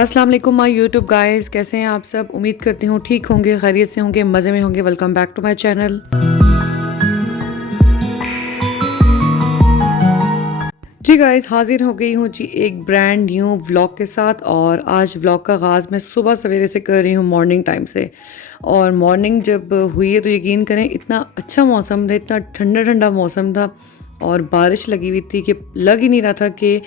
अस्सलाम वालेकुम my YouTube guys, कैसे हैं आप सब। उम्मीद करती हूँ ठीक होंगे, खैरियत से होंगे, मज़े में होंगे। Welcome back to my channel. जी गाइस, हाजिर हो गई हूँ जी एक ब्रांड न्यू व्लॉग के साथ। और आज व्लॉग का आगाज़ मैं सुबह सवेरे से कर रही हूँ, मॉर्निंग टाइम से। और मॉर्निंग जब हुई है तो यकीन करें इतना अच्छा मौसम था, इतना ठंडा ठंडा मौसम था और बारिश लगी हुई थी कि लग ही नहीं रहा था कि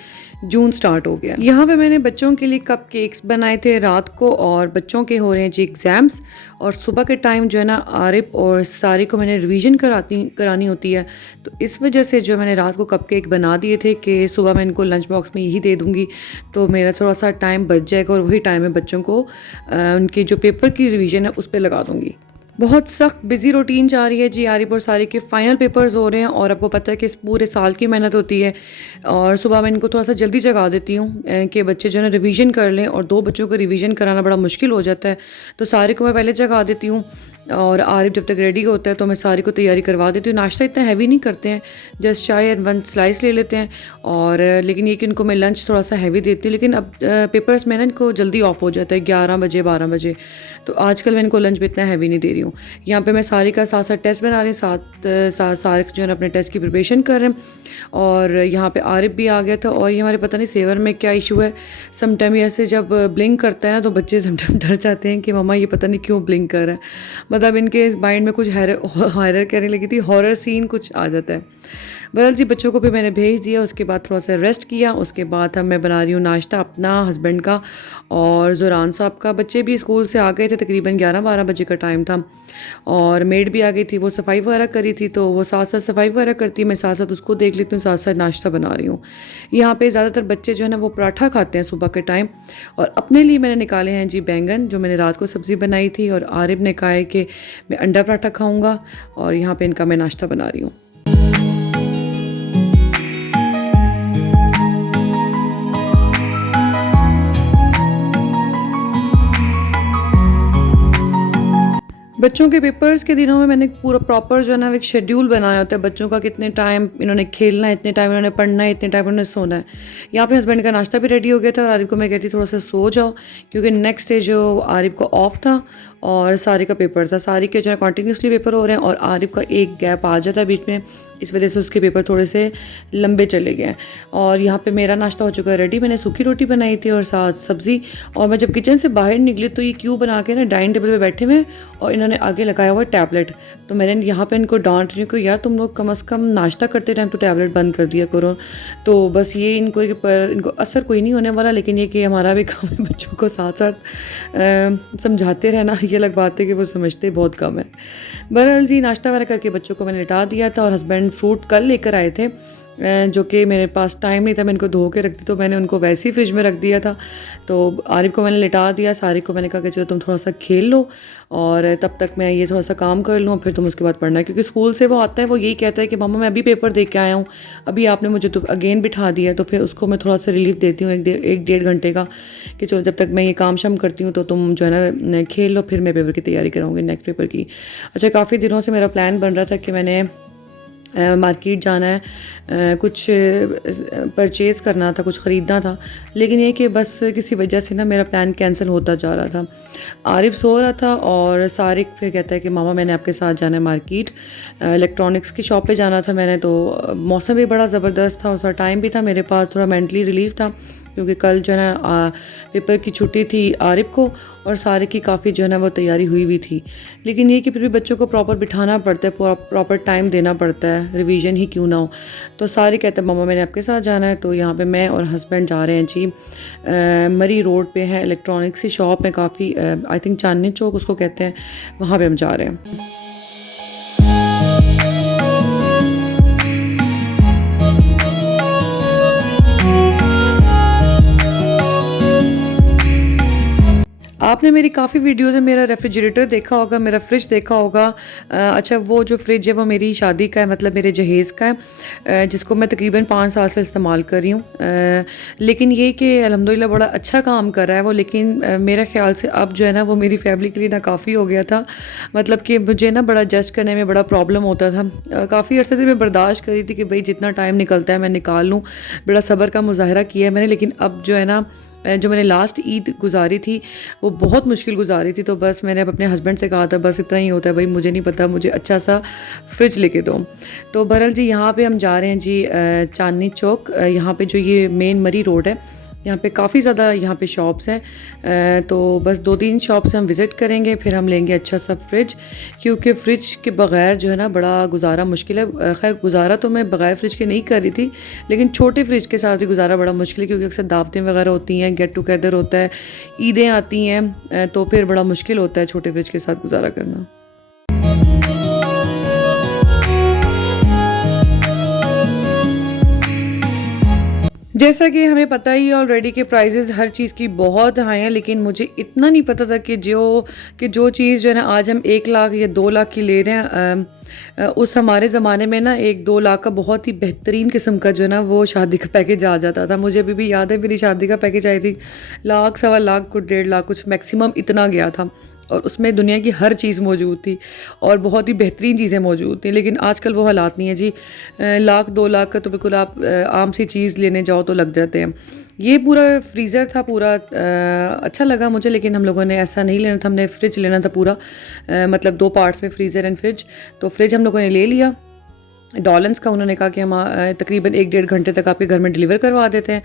जून स्टार्ट हो गया। यहाँ पे मैंने बच्चों के लिए कप केक्स बनाए थे रात को, और बच्चों के हो रहे हैं जी एग्ज़ाम्स। और सुबह के टाइम जो है ना, आरिफ और सारी को मैंने रिवीजन करानी होती है, तो इस वजह से जो मैंने रात को कप केक बना दिए थे कि सुबह मैं इनको लंच बॉक्स में यही दे दूँगी, तो मेरा थोड़ा सा टाइम बच जाएगा और वही टाइम में बच्चों को उनके जो पेपर की रिवीजन है उस पर लगा दूँगी। बहुत सख्त बिजी रूटीन जा रही है जी। आरिफ और सारी के फाइनल पेपर्स हो रहे हैं और आपको पता है कि इस पूरे साल की मेहनत होती है। और सुबह मैं इनको थोड़ा सा जल्दी जगा देती हूँ कि बच्चे जो है ना रिवीजन कर लें, और दो बच्चों को रिवीजन कराना बड़ा मुश्किल हो जाता है, तो सारे को मैं पहले जगा देती हूँ। और आरिफ जब तक रेडी होता है तो मैं सारी को तैयारी करवा देती हूँ। नाश्ता इतना हैवी नहीं करते हैं, जस्ट चाय एंड वन स्लाइस ले लेते हैं। और लेकिन ये कि इनको मैं लंच थोड़ा सा हैवी देती हूँ, लेकिन अब पेपर्स में ना इनको जल्दी ऑफ हो जाता है 11 बजे 12 बजे, तो आजकल मैं इनको लंच भी इतना हैवी नहीं दे रही हूँ। यहाँ पे मैं सारी का साथ साथ टेस्ट बना रही हूँ, साथ सारे जो है ना अपने टेस्ट की प्रिपरेशन कर रहे हैं। और यहाँ पे आरिफ भी आ गया था। और ये हमारे पता नहीं सेवर में क्या इशू है, समटाइम ऐसे जब ब्लिंक करता है ना तो बच्चे समटाइम डर जाते हैं कि मम्मा ये पता नहीं क्यों ब्लिंक कर रहा है। मतलब इनके माइंड में कुछ हॉरर कहने लगी थी, हॉरर सीन कुछ आ जाता है। बहरहाल जी, बच्चों को भी मैंने भेज दिया, उसके बाद थोड़ा सा रेस्ट किया। उसके बाद अब मैं बना रही हूँ नाश्ता अपना, हस्बैंड का और ज़ुरान साहब का। बच्चे भी स्कूल से आ गए थे, तकरीबन 11-12 बजे का टाइम था। और मेड भी आ गई थी, वो सफाई वगैरह करी थी, तो वो साथ साथ सफाई वगैरह करती है, मैं साथ साथ उसको देख लेती हूँ, साथ साथ नाश्ता बना रही हूँ। यहाँ पे ज़्यादातर बच्चे जो है ना वो पराठा खाते हैं सुबह के टाइम। और अपने लिए मैंने निकाले हैं जी बैंगन, जो मैंने रात को सब्ज़ी बनाई थी। और आरिफ ने कहा है कि मैं अंडा पराठा खाऊँगा, और यहाँ पर इनका मैं नाश्ता बना रही हूँ। बच्चों के पेपर्स के दिनों में मैंने पूरा प्रॉपर जो है ना एक शेड्यूल बनाया होता है बच्चों का, कितने टाइम इन्होंने खेलना है, इतने टाइम इन्होंने पढ़ना है, इतने टाइम इन्होंने सोना है। यहाँ पे हस्बैंड का नाश्ता भी रेडी हो गया था, और आरिफ को मैं कहती थोड़ा सा सो जाओ, क्योंकि नेक्स्ट डे जो आरिफ को ऑफ था और सारी का पेपर था। सारी के जो है कंटिन्यूसली पेपर हो रहे हैं और आरिफ का एक गैप आ जाता है बीच में, इस वजह से उसके पेपर थोड़े से लंबे चले गए हैं। और यहाँ पे मेरा नाश्ता हो चुका है रेडी। मैंने सूखी रोटी बनाई थी और साथ सब्ज़ी। और मैं जब किचन से बाहर निकली तो ये क्यों बना के ना डाइनिंग टेबल पे बैठे हुए, और इन्होंने आगे लगाया हुआ टैबलेट। तो मैंने यहाँ पे इनको डांट रही हूँ कि यार तुम लोग कम से कम नाश्ता करते टाइम तो टैबलेट बंद कर दिया करो। तो बस ये इनको असर कोई नहीं होने वाला, लेकिन ये कि हमारा भी काम है बच्चों को साथ साथ समझाते रहना। ये अलग बात है कि वो समझते बहुत कम है। बहरहाल जी, नाश्ता वगैरह करके बच्चों को मैंने लिटा दिया था। और हस्बैंड फ्रूट कल लेकर आए थे, जो कि मेरे पास टाइम नहीं था, मैं इनको धो के रख दी, तो मैंने उनको वैसे ही फ्रिज में रख दिया था। तो आरिफ को मैंने लिटा दिया, सारी को मैंने कहा कि चलो तुम थोड़ा सा खेल लो और तब तक मैं ये थोड़ा सा काम कर लूँ, फिर तुम उसके बाद पढ़ना है। क्योंकि स्कूल से वो आता है, वो यही कहता है कि मम्मा मैं अभी पेपर दे के आया हूँ, अभी आपने मुझे तो अगेन बिठा दिया। तो फिर उसको मैं थोड़ा सा रिलीफ देती हूँ एक डेढ़ घंटे का, कि चलो जब तक मैं ये काम शाम करती हूँ तो तुम जो है ना खेल लो, फिर मैं पेपर की तैयारी कराऊँगी नेक्स्ट पेपर की। अच्छा, काफ़ी दिनों से मेरा प्लान बन रहा था कि मैंने मार्केट जाना है, कुछ परचेज़ करना था, कुछ ख़रीदना था, लेकिन ये कि बस किसी वजह से ना मेरा प्लान कैंसिल होता जा रहा था। आरिफ सो रहा था और सारिक फिर कहता है कि मामा मैंने आपके साथ जाना है मार्केट, इलेक्ट्रॉनिक्स की शॉप पे जाना था मैंने। तो मौसम भी बड़ा ज़बरदस्त था और थोड़ा टाइम भी था मेरे पास, थोड़ा मेंटली रिलीफ था, क्योंकि कल जो है ना पेपर की छुट्टी थी आरिफ को, और सारे की काफ़ी जो है ना वो तैयारी हुई भी थी। लेकिन ये कि फिर भी बच्चों को प्रॉपर बिठाना पड़ता है, प्रॉपर टाइम देना पड़ता है, रिवीजन ही क्यों ना हो। तो सारे कहते हैं मामा मैंने आपके साथ जाना है। तो यहाँ पे मैं और हस्बैंड जा रहे हैं जी, मरी रोड पे है इलेक्ट्रॉनिक्स की शॉप है, काफ़ी आई थिंक चांदनी चौक उसको कहते हैं, वहाँ पर हम जा रहे हैं। आपने मेरी काफ़ी वीडियोज़ में मेरा रेफ्रिजरेटर देखा होगा, मेरा फ्रिज देखा होगा। अच्छा, वो जो फ्रिज है वो मेरी शादी का है, मतलब मेरे जहेज़ का है, जिसको मैं तकरीबन 5 साल से इस्तेमाल कर रही हूँ। लेकिन ये कि अल्हम्दुलिल्लाह बड़ा अच्छा काम कर रहा है वो, लेकिन मेरे ख़्याल से अब जो है ना वो मेरी फैमिली के लिए ना काफ़ी हो गया था। मतलब कि मुझे ना बड़ा एडजस्ट करने में बड़ा प्रॉब्लम होता था। काफ़ी अर्से से मैं बर्दाश्त करी थी कि भाई जितना टाइम निकलता है मैं निकाल लूँ, बड़ा सब्र का मुज़ाहरा किया है मैंने। लेकिन अब जो है ना जो मैंने लास्ट ईद गुजारी थी वो बहुत मुश्किल गुजारी थी। तो बस मैंने अब अपने हस्बैंड से कहा था बस इतना ही होता है भाई, मुझे नहीं पता, मुझे अच्छा सा फ्रिज लेके दो। तो बहरहाल जी यहाँ पे हम जा रहे हैं जी चांदनी चौक। यहाँ पे जो ये मेन मरी रोड है, यहाँ पे काफ़ी ज़्यादा यहाँ पे शॉप्स हैं। तो बस 2-3 शॉप्स हम विज़िट करेंगे, फिर हम लेंगे अच्छा सा फ्रिज, क्योंकि फ़्रिज के बग़ैर जो है ना बड़ा गुजारा मुश्किल है। खैर गुजारा तो मैं बग़ैर फ्रिज के नहीं कर रही थी, लेकिन छोटे फ्रिज के साथ ही गुजारा बड़ा मुश्किल है, क्योंकि अक्सर दावतें वगैरह होती हैं, गेट टुगेदर होता है, ईदें आती हैं, तो फिर बड़ा मुश्किल होता है छोटे फ्रिज के साथ गुजारा करना। जैसा कि हमें पता ही ऑलरेडी कि प्राइसेस हर चीज़ की बहुत हाई हैं, लेकिन मुझे इतना नहीं पता था कि जो चीज़ जो है ना आज हम 1 लाख या 2 लाख की ले रहे हैं, उस हमारे ज़माने में ना 1-2 लाख का बहुत ही बेहतरीन किस्म का जो है ना वो शादी का पैकेज आ जाता था। मुझे अभी भी याद है मेरी शादी का पैकेज आई थी लाख, 1.25 लाख, कुछ 1.5 लाख, कुछ मैक्सिमम इतना गया था, और उसमें दुनिया की हर चीज़ मौजूद थी और बहुत ही बेहतरीन चीज़ें मौजूद थी। लेकिन आजकल वो हालात नहीं है जी। लाख 2 लाख का तो बिल्कुल आप आम सी चीज़ लेने जाओ तो लग जाते हैं। ये पूरा फ्रीज़र था पूरा, अच्छा लगा मुझे, लेकिन हम लोगों ने ऐसा नहीं लेना था, हमने फ्रिज लेना था पूरा, मतलब 2 पार्ट्स में फ्रीज़र एंड फ्रिज। तो फ्रिज हम लोगों ने ले लिया डॉलन्स का। उन्होंने कहा कि हम तकरीबन 1-1.5 घंटे तक आपके घर में डिलीवर करवा देते हैं।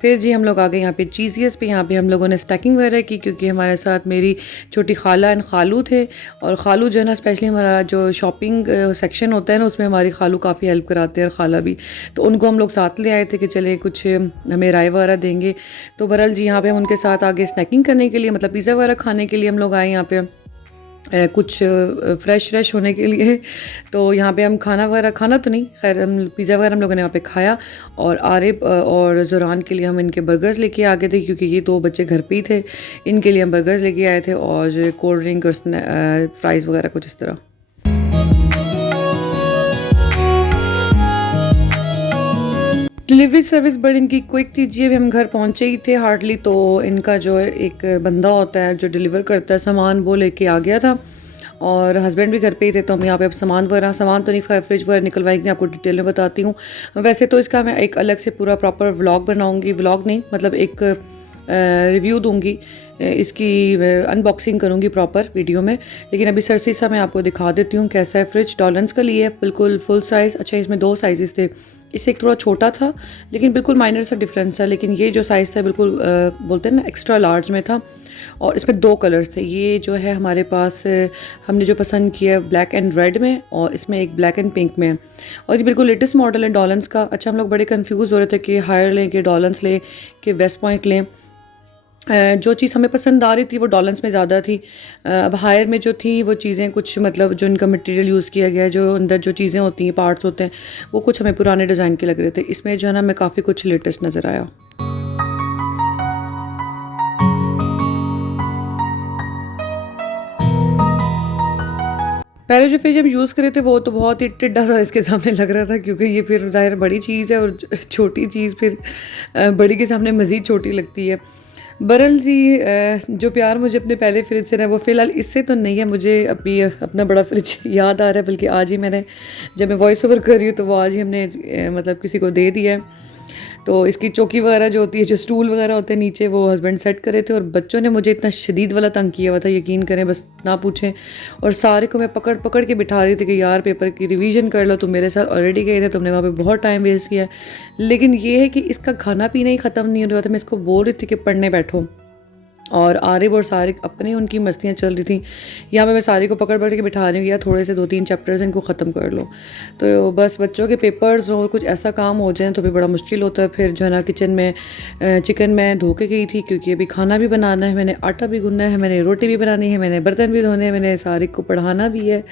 फिर जी हम लोग आ गए यहाँ पे चीज़ियस पे। यहाँ पे हम लोगों ने स्टैकिंग वगैरह की, क्योंकि हमारे साथ मेरी छोटी खाला एंड खालू थे, और खालू जो है ना स्पेशली हमारा जो शॉपिंग सेक्शन होता है ना उसमें हमारी खालू काफ़ी हेल्प कराते हैं, और खाला भी, तो उनको हम लोग साथ ले आए थे कि चले कुछ हमें राय वगैरह देंगे। तो बहरहाल जी यहाँ पर हम उनके साथ आगे स्नैकिंग करने के लिए, मतलब पिज़्ज़ा वगैरह खाने के लिए हम लोग आए यहाँ पर, कुछ फ्रेश होने के लिए। तो यहाँ पे हम खाना तो नहीं, खैर हम पिज़्ज़ा वगैरह हम लोगों ने यहाँ पे खाया, और आरिब और ज़ुरान के लिए हम इनके बर्गर्स लेके आ गए थे, क्योंकि ये 2 बच्चे घर पे ही थे, इनके लिए हम बर्गर्स लेके आए थे, और कोल्ड ड्रिंक और फ्राइज़ वगैरह कुछ इस तरह। डिलीवरी सर्विस बड़ी इनकी क्विक थी जी। अभी हम घर पहुँचे ही थे हार्डली, तो इनका जो एक बंदा होता है जो डिलीवर करता है सामान, वो लेके आ गया था, और हस्बैंड भी घर पे ही थे। तो हम यहाँ पे अब सामान तो नहीं, फ्रिज वगैरह निकलवाएंगे, आपको डिटेल में बताती हूँ। वैसे तो इसका मैं एक अलग से पूरा प्रॉपर व्लॉग बनाऊँगी, व्लॉग नहीं मतलब एक रिव्यू दूँगी, इसकी अनबॉक्सिंग करूँगी प्रॉपर वीडियो में। लेकिन अभी सरसी सा मैं आपको दिखा देती हूँ कैसा है फ्रिज। डॉलन्स का लिए बिल्कुल फुल साइज़। अच्छा, इसमें 2 साइज़ थे, इससे एक थोड़ा छोटा था, लेकिन बिल्कुल माइनर सा डिफरेंस था। लेकिन ये जो साइज़ था बिल्कुल बोलते हैं ना एक्स्ट्रा लार्ज में था, और इसमें 2 कलर्स थे। ये जो है हमारे पास हमने जो पसंद किया ब्लैक एंड रेड में, और इसमें एक ब्लैक एंड पिंक में है, और ये बिल्कुल लेटेस्ट मॉडल है डॉलन्स का। अच्छा, हम लोग बड़े कंफ्यूज हो रहे थे कि हायर लें कि डॉलन्स लें कि वेस्ट पॉइंट लें। जो चीज़ हमें पसंद आ रही थी वो डॉलन्स में ज़्यादा थी। अब हायर में जो थी वो चीज़ें कुछ मतलब जो इनका मटेरियल यूज़ किया गया है, जो अंदर जो चीज़ें होती हैं, पार्ट्स होते हैं, वो कुछ हमें पुराने डिज़ाइन के लग रहे थे। इसमें जो है ना हमें काफ़ी कुछ लेटेस्ट नज़र आया। पहले जो फ्रिज हम यूज़ करे थे वो तो बहुत ही टिड्डा सा इसके सामने लग रहा था, क्योंकि ये फिर ज़ाहिर बड़ी चीज़ है, और छोटी चीज़ फिर बड़ी के सामने मज़ीद छोटी लगती है। बहरहाल जी जो प्यार मुझे अपने पहले फ्रिज से ना वो फ़िलहाल इससे तो नहीं है। मुझे अभी अपना बड़ा फ्रिज याद आ रहा है, बल्कि आज ही मैंने, जब मैं वॉइस ओवर कर रही हूँ तो वो आज ही हमने मतलब किसी को दे दिया है। तो इसकी चौकी वगैरह जो होती है, जो स्टूल वगैरह होते हैं नीचे, वो हस्बैंड सेट करे थे, और बच्चों ने मुझे इतना शदीद वाला तंग किया हुआ था, यकीन करें बस ना पूछें। और सारे को मैं पकड़ पकड़ के बिठा रही थी कि यार पेपर की रिवीजन कर लो, तुम मेरे साथ ऑलरेडी गए थे, तुमने वहाँ पे बहुत टाइम वेस्ट किया। लेकिन ये है कि इसका खाना पीना ही ख़त्म नहीं हो रहा था। मैं इसको बोल रही थी कि पढ़ने बैठो, और आरिब और सारिक अपनी उनकी मस्तियाँ चल रही थी। यहाँ पे मैं सारी को पकड़ पकड़ के बिठा रही हूँ, या थोड़े से 2-3 चैप्टर्स इनको ख़त्म कर लो। तो बस बच्चों के पेपर्स और कुछ ऐसा काम हो जाए तो भी बड़ा मुश्किल होता है। फिर जो है ना किचन में चिकन मैं धो के गई थी, क्योंकि अभी खाना भी बनाना है, मैंने आटा भी गूंदना है, मैंने रोटी भी बनानी है, मैंने बर्तन भी धोने हैं, मैंने सारिक को पढ़ाना भी है,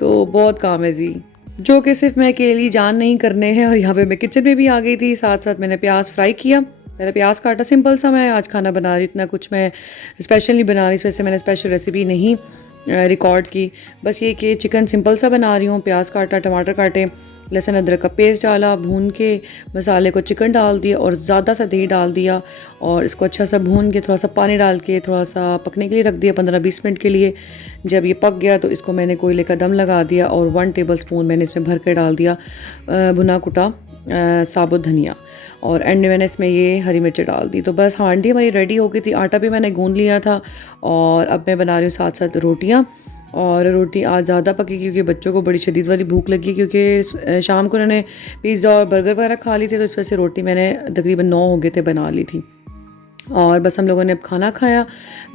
तो बहुत काम है जी, जो कि सिर्फ मैं अकेली जान नहीं करने हैं। और यहाँ पे मैं किचन में भी आ गई थी, साथ साथ मैंने प्याज फ्राई किया। मैंने प्याज काटा, सिंपल सा मैं आज खाना बना रही, इतना कुछ मैं स्पेशल नहीं बना रही, इस वजह से मैंने स्पेशल रेसिपी नहीं रिकॉर्ड की। बस ये कि चिकन सिंपल सा बना रही हूँ, प्याज काटा, टमाटर काटे, लहसुन अदरक का पेस्ट डाला, भून के मसाले को चिकन डाल दिया, और ज़्यादा सा दही डाल दिया, और इसको अच्छा सा भून के थोड़ा सा पानी डाल के थोड़ा सा पकने के लिए रख दिया 15-20 मिनट के लिए। जब ये पक गया तो इसको मैंने कोयले का दम लगा दिया, और 1 टेबल स्पून मैंने इसमें भर के डाल दिया भुना कुटा साबुत धनिया और एंड में मैंने इसमें ये हरी मिर्च डाल दी। तो बस हांडी हमारी रेडी हो गई थी, आटा भी मैंने गूंद लिया था और अब मैं बना रही हूँ साथ साथ रोटियाँ। और रोटी आज ज़्यादा पकी क्योंकि बच्चों को बड़ी शदीद वाली भूख लगी, क्योंकि शाम को उन्होंने पिज़्ज़ा और बर्गर वगैरह खा ली थी, तो इस वजह से रोटी मैंने तकरीबन 9 हो गए थे बना ली थी। और बस हम लोगों ने अब खाना खाया।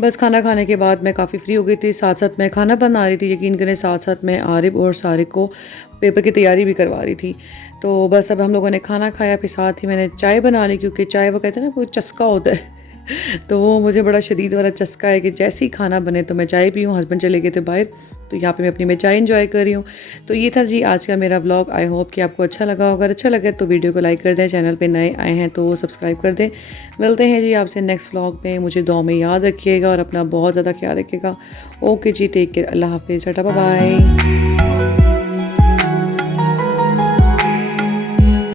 बस खाना खाने के बाद मैं काफ़ी फ्री हो गई थी, साथ साथ मैं खाना बना रही थी, यकीन करें साथ साथ मैं आरिफ और सारिक को पेपर की तैयारी भी करवा रही थी। तो बस अब हम लोगों ने खाना खाया, फिर साथ ही मैंने चाय बना ली, क्योंकि चाय वो कहते हैं ना कोई चस्का होता है तो वो मुझे बड़ा शदीद वाला चस्का है कि जैसे ही खाना बने तो मैं चाय पीऊँ। हस्बैंड चले गए थे बाहर, तो यहाँ पे मैं अपनी चाय एंजॉय कर रही हूँ। तो ये था जी आज का मेरा व्लॉग। आई होप कि आपको अच्छा लगा होगा। अगर अच्छा लगे तो वीडियो को लाइक कर दें, चैनल पे नए आए हैं तो सब्सक्राइब कर दें। मिलते हैं जी आपसे नेक्स्ट व्लॉग में। मुझे दुआ में याद रखिएगा और अपना बहुत ज़्यादा ख्याल रखिएगा। ओके जी, टेक केयर, अल्लाह हाफिज़, टाटा बाय बाय।